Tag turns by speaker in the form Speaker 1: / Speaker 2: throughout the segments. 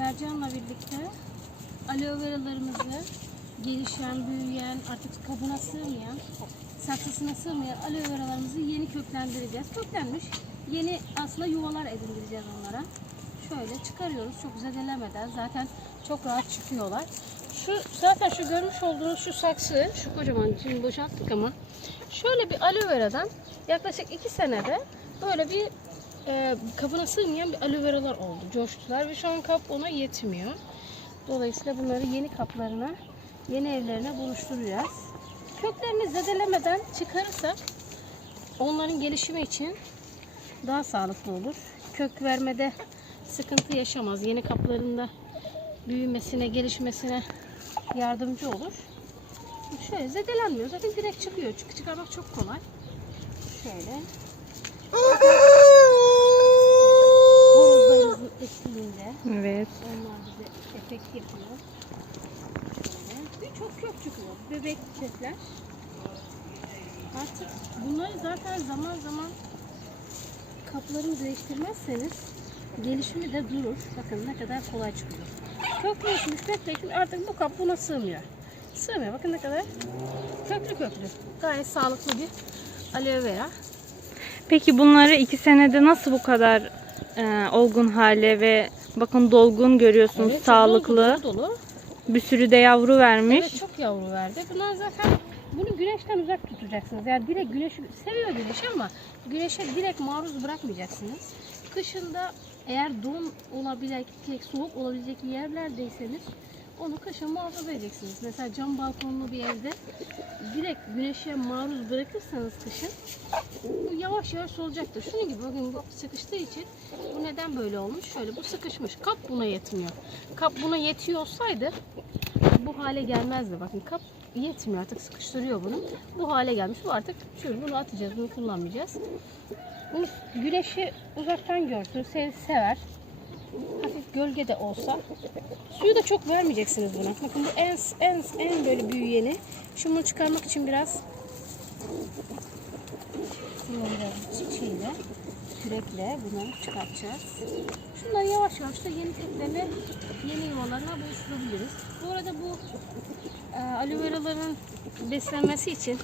Speaker 1: mercanla birlikte aloe veralarımızı gelişen, büyüyen, artık kabına sığmayan, saksısına sığmayan aloe veralarımızı yeni köklendireceğiz. Köklenmiş yeni aslında yuvalar edindireceğiz onlara. Şöyle çıkarıyoruz çok zedelemeden. Zaten çok rahat çıkıyorlar. Şu zaten şu görmüş olduğunuz şu saksı, şu kocaman şimdi boşalttık ama şöyle bir aloe veradan yaklaşık iki senede böyle bir e, kabına sığmayan bir aloe oldu. Coştular ve şu an kap ona yetmiyor. Dolayısıyla bunları yeni kaplarına, yeni evlerine buluşturacağız. Köklerini zedelemeden çıkarırsak onların gelişimi için daha sağlıklı olur. Kök vermede sıkıntı yaşamaz. Yeni kaplarında büyümesine, gelişmesine yardımcı olur. Şöyle zedelenmiyor. Zaten direkt çıkıyor. Çık çıkarmak çok kolay. Şöyle. Horozlarımızın eşliğinde
Speaker 2: Evet.
Speaker 1: onlar bize efekt yapıyor. Şöyle. Birçok kök çıkıyor. Bebek kökler. Artık bunları zaten zaman zaman kaplarını değiştirmezseniz gelişimi de durur. Bakın ne kadar kolay çıkıyor. Kökleşmiş kökleşmiş artık bu kap buna sığmıyor. Sığmıyor. Bakın ne kadar köklü köklü. Gayet sağlıklı bir aloe vera.
Speaker 2: Peki bunları iki senede nasıl bu kadar e, olgun hale ve bakın dolgun görüyorsunuz
Speaker 1: Evet,
Speaker 2: sağlıklı.
Speaker 1: Dolu, dolu.
Speaker 2: Bir sürü de yavru vermiş.
Speaker 1: Evet çok yavru verdi. Bunlar zaten bunu güneşten uzak tutacaksınız. Yani direkt güneşi seviyor güneşi ama güneşe direkt maruz bırakmayacaksınız. Kışında eğer don olabilecek, soğuk olabilecek yerlerdeyseniz onu kışın muhafaza edeceksiniz. Mesela cam balkonlu bir evde direkt güneşe maruz bırakırsanız kışın bu yavaş yavaş solacaktır. Şunun gibi bugün bu sıkıştığı için bu neden böyle olmuş? Şöyle bu sıkışmış. Kap buna yetmiyor. Kap buna yetiyor olsaydı bu hale gelmezdi. Bakın kap yetmiyor artık sıkıştırıyor bunu. Bu hale gelmiş. Bu artık şöyle bunu atacağız. Bunu kullanmayacağız. Bunu güneşi uzaktan görsün. Sev, sever. Hafif gölge de olsa. Suyu da çok vermeyeceksiniz buna. Bakın bu en en en böyle büyüyeni. Şimdi çıkarmak için biraz çiçeğiyle kürekle bunu çıkartacağız. Şunları yavaş yavaş da yeni köklerine, yeni yuvalarına buluşturabiliriz. Bu arada bu e, aloe veraların beslenmesi için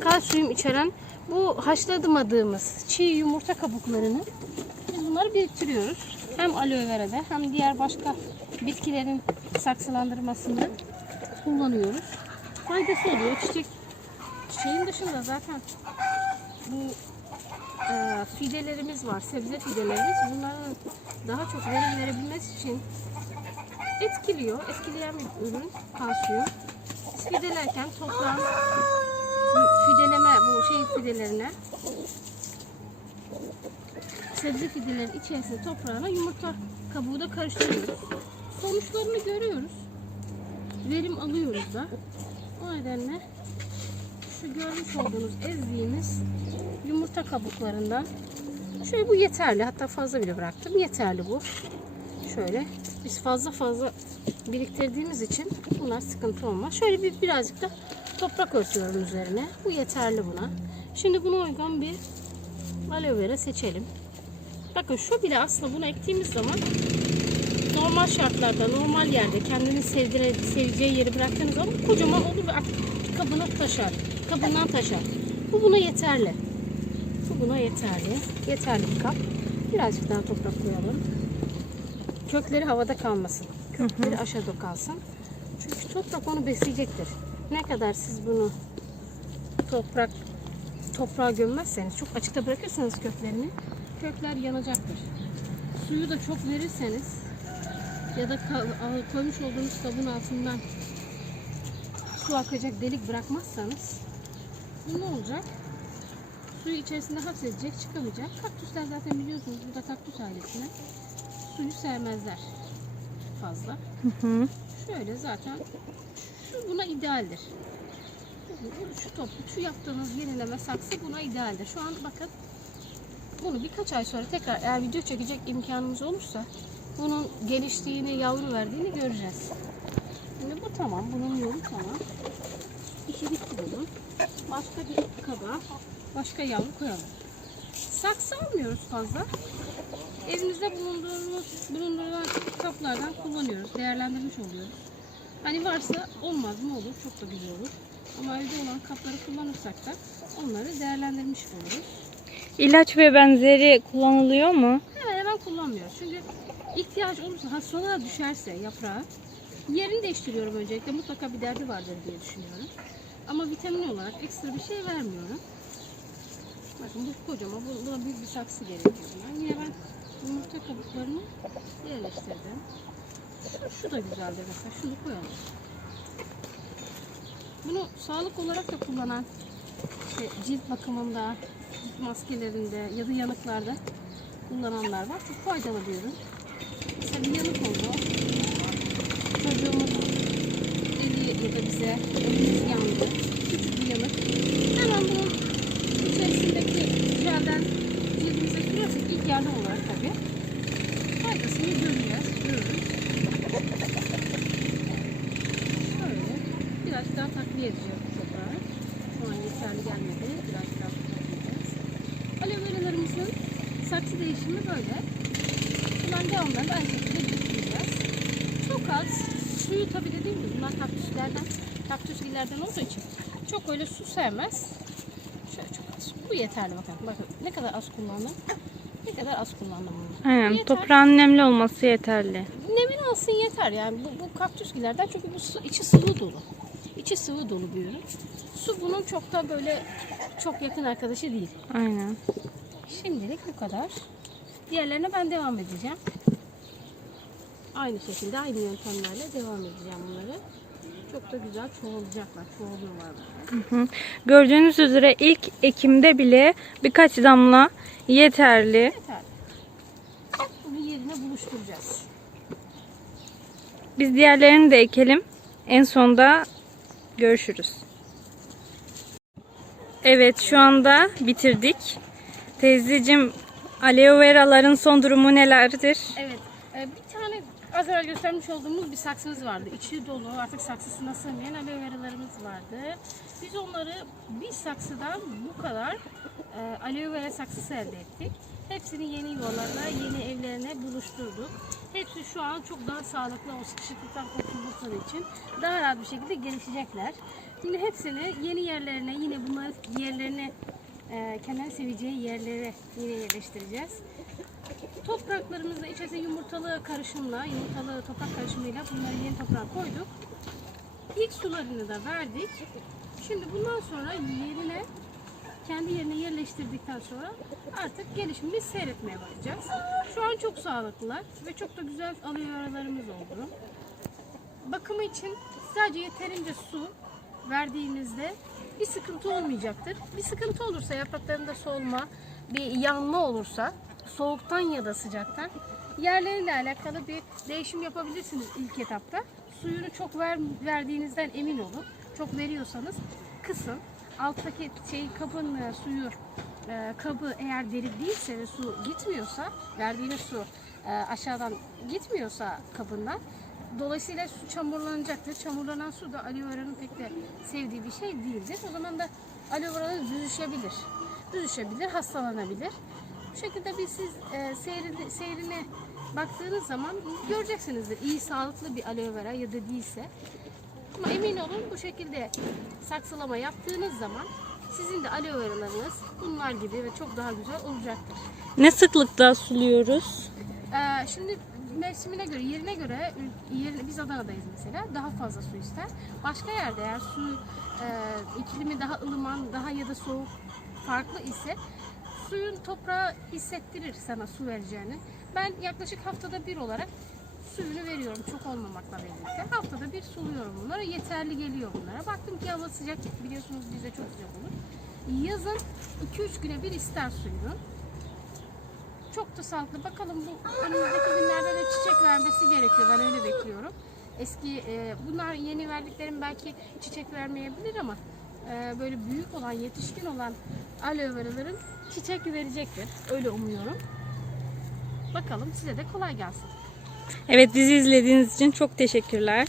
Speaker 1: kalsiyum içeren bu haşlamadığımız çiğ yumurta kabuklarını biz bunları biriktiriyoruz. Hem aloe verada hem diğer başka bitkilerin saksılandırmasında kullanıyoruz. Faydası oluyor. Çiçek çiçeğin dışında zaten bu e, fidelerimiz var, sebze fidelerimiz. Bunların daha çok verim verebilmesi için etkiliyor. Etkileyen bir ürün kalsiyum. Fidelerken toprağın fideleme bu şey fidelerine sebze fidelerin içerisinde toprağına yumurta kabuğu da karıştırıyoruz. Sonuçlarını görüyoruz. Verim alıyoruz da. O nedenle şu görmüş olduğunuz ezdiğimiz yumurta kabuklarından şöyle bu yeterli. Hatta fazla bile bıraktım. Yeterli bu. Şöyle biz fazla fazla biriktirdiğimiz için bunlar sıkıntı olmaz. Şöyle bir birazcık da toprak örtüyorum üzerine. Bu yeterli buna. Şimdi buna uygun bir aloe vera seçelim. Bakın şu bile aslında bunu ektiğimiz zaman normal şartlarda, normal yerde kendini sevdire, seveceği yeri bıraktığınız zaman kocaman olur ve kabına taşar. Kabından taşar. Bu buna yeterli. Bu buna yeterli. Yeterli bir kap. Birazcık daha toprak koyalım. Kökleri havada kalmasın. Kökleri aşağıda kalsın. Çünkü toprak onu besleyecektir. Ne kadar siz bunu toprak toprağa gömmezseniz, çok açıkta bırakırsanız köklerini, kökler yanacaktır. Suyu da çok verirseniz ya da koymuş olduğunuz kabın altından su akacak delik bırakmazsanız bu ne olacak? Suyu içerisinde hapsedecek, çıkamayacak. Kaktüsler zaten biliyorsunuz burada kaktüs ailesine suyu sevmezler fazla.
Speaker 2: Hı hı.
Speaker 1: Şöyle zaten şu buna idealdir. Bu- Şu top, şu yaptığınız yenileme saksı buna idealdir. Şu an bakın bunu birkaç ay sonra tekrar eğer video çekecek imkanımız olursa bunun geliştiğini, yavru verdiğini göreceğiz. Şimdi bu tamam, bunun yolu tamam. İşi bitti bunun. Başka bir kaba, başka yavru koyalım. Saksı almıyoruz fazla. Evimizde bulunduğumuz bulundurulan kaplardan kullanıyoruz. Değerlendirmiş oluyoruz. Hani varsa olmaz mı olur? Çok da güzel olur. Ama evde olan kapları kullanırsak da onları değerlendirmiş oluruz.
Speaker 2: İlaç ve benzeri kullanılıyor mu?
Speaker 1: Hemen hemen kullanmıyoruz. Çünkü ihtiyaç olursa, hastalığa düşerse yaprağı yerini değiştiriyorum öncelikle. Mutlaka bir derdi vardır diye düşünüyorum. Ama vitamin olarak ekstra bir şey vermiyorum. Bakın bu kocaman, bu- buna büyük bir saksı gerekiyor. buna. Yine ben yumurta kabuklarını yerleştirdim. Şu, da güzeldir mesela, şunu koyalım. Bunu sağlık olarak da kullanan işte cilt bakımında, maskelerinde ya da yanıklarda kullananlar var. Çok faydalı bir ürün. Mesela bir yanık oldu. Çocuğumuz eli ya da bize elimiz yandı. Küçük bir yanık. Hemen bunun içerisindeki jelden cildimize sürersek ilk yardım olarak tabii faydasını göreceğiz, görürüz. Şöyle biraz daha takviye edeceğiz toprağı. Şu an yeterli gelmedi. Biraz daha. Aloe veralarımızın saksı değişimi böyle. Bundan devamlarını aynı şekilde biriktireceğiz. Çok az. Suyu tabii dediğim gibi bunlar kaktüslerden, kaktüsgillerden olduğu için çok öyle su sevmez. Şöyle çok az. Bu yeterli bakın. Bakın ne kadar az kullandım. Ne kadar az kullandım bunu.
Speaker 2: Aynen.
Speaker 1: Yeter.
Speaker 2: Toprağın nemli olması yeterli.
Speaker 1: Nemin alsın yeter yani bu, bu kaktüsgillerden çünkü bu su, içi sıvı dolu. İçi sıvı dolu bir ürün. Su bunun çok da böyle çok yakın arkadaşı değil.
Speaker 2: Aynen.
Speaker 1: Şimdilik bu kadar. Diğerlerine ben devam edeceğim. Aynı şekilde aynı yöntemlerle devam edeceğim bunları. Çok da güzel çoğalacaklar. Çoğalıyorlar.
Speaker 2: Hı hı. Gördüğünüz üzere ilk ekimde bile birkaç damla yeterli.
Speaker 1: Yeter. Bunu yerine buluşturacağız.
Speaker 2: Biz diğerlerini de ekelim. En sonda görüşürüz. Evet şu anda bitirdik. Teyzeciğim aloe veraların son durumu nelerdir?
Speaker 1: Evet. e, Bir tane az evvel göstermiş olduğumuz bir saksımız vardı. İçi dolu artık saksısına sığmayan aloe veralarımız vardı. Biz onları bir saksıdan bu kadar e, aloe vera saksısı elde ettik. Hepsini yeni yuvalarına, yeni evlerine buluşturduk. Hepsi şu an çok daha sağlıklı o sıkışıklıktan kurtuldukları için daha rahat bir şekilde gelişecekler. Şimdi hepsini yeni yerlerine, yine bunları yerlerine, e, kendini seveceği yerlere yine yerleştireceğiz. Topraklarımızı içerisine yumurtalı karışımla, yumurtalı toprak karışımıyla bunları yeni toprağa koyduk. İlk sularını da verdik. Şimdi bundan sonra yerine kendi yerine yerleştirdikten sonra artık gelişimini seyretmeye bakacağız. Şu an çok sağlıklılar ve çok da güzel alıyorlarımız oldu. Bakımı için sadece yeterince su verdiğimizde bir sıkıntı olmayacaktır. Bir sıkıntı olursa yapraklarında solma, bir yanma olursa soğuktan ya da sıcaktan yerleriyle alakalı bir değişim yapabilirsiniz ilk etapta. Suyunu çok ver, verdiğinizden emin olun. Çok veriyorsanız kısın. Alttaki şey kabın e, suyu e, kabı eğer derin değilse ve su gitmiyorsa verdiğiniz su e, aşağıdan gitmiyorsa kabından Dolayısıyla su çamurlanacaktır. Çamurlanan su da aloe vera'nın pek de sevdiği bir şey değildir. O zaman da aloe vera büzüşebilir. Büzüşebilir, hastalanabilir. Bu şekilde bir siz e, seyrini, seyrine baktığınız zaman göreceksinizdir. İyi sağlıklı bir aloe vera ya da değilse. Ama emin olun bu şekilde saksılama yaptığınız zaman sizin de aloe veralarınız bunlar gibi ve çok daha güzel olacaktır.
Speaker 2: Ne sıklıkta suluyoruz?
Speaker 1: Ee, şimdi mevsimine göre, yerine göre, yerine, biz Adana'dayız mesela, daha fazla su ister. Başka yerde eğer su e, iklimi daha ılıman, daha ya da soğuk, farklı ise suyun toprağa hissettirir sana su vereceğini. Ben yaklaşık haftada bir olarak suyunu veriyorum çok olmamakla birlikte. Bir suluyorum bunlara. Yeterli geliyor bunlara. Baktım ki hava sıcak biliyorsunuz bize çok sıcak olur. Yazın 2-3 güne bir ister suyunu. Çok da sağlıklı. Bakalım bu önümüzdeki günlerde de çiçek vermesi gerekiyor. Ben öyle bekliyorum. Eski e, bunlar yeni verdiklerim belki çiçek vermeyebilir ama e, böyle büyük olan, yetişkin olan aloe veraların çiçek verecektir. Öyle umuyorum. Bakalım size de kolay gelsin.
Speaker 2: Evet bizi izlediğiniz için çok teşekkürler.